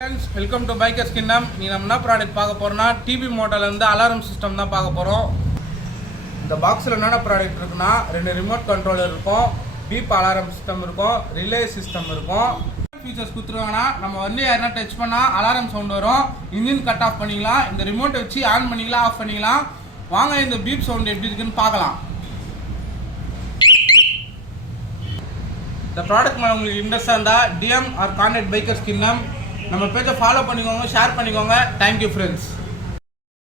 Friends, welcome to Bikers Kingdom. நீ நம்ம என்ன ப்ராடக்ட் பார்க்க போறோம்னா டிவி மோட்டர்ல இருந்து அலாரம் சிஸ்டம் தான் பார்க்க போறோம். இந்த பாக்ஸ்ல என்னென்ன ப்ராடக்ட் இருக்குன்னா ரெண்டு ரிமோட் கண்ட்ரோலர் இருக்கும், பீப் அலாரம் சிஸ்டம் இருக்கும், ரிலே சிஸ்டம் இருக்கும். ஃபீச்சர்ஸ் கொடுத்துருவாங்கன்னா நம்ம வந்து யாரா டச் பண்ணா அலாரம் சவுண்ட் வரும், இன்ஜின் கட் ஆஃப் பண்ணிக்கலாம், இந்த ரிமோட்டை வச்சு ஆன் பண்ணிக்கலாம் ஆஃப் பண்ணிக்கலாம். வாங்க இந்த பீப் சவுண்ட் எப்படி இருக்குன்னு பார்க்கலாம். இந்த ப்ராடக்ட் மேலே உங்களுக்கு இன்ட்ரெஸ்டாக இருந்தால் DM or contact Bikers Kingdom நம்ம பேஜை ஃபாலோ பண்ணிக்கோங்க, ஷேர் பண்ணிக்கோங்க. Thank you friends.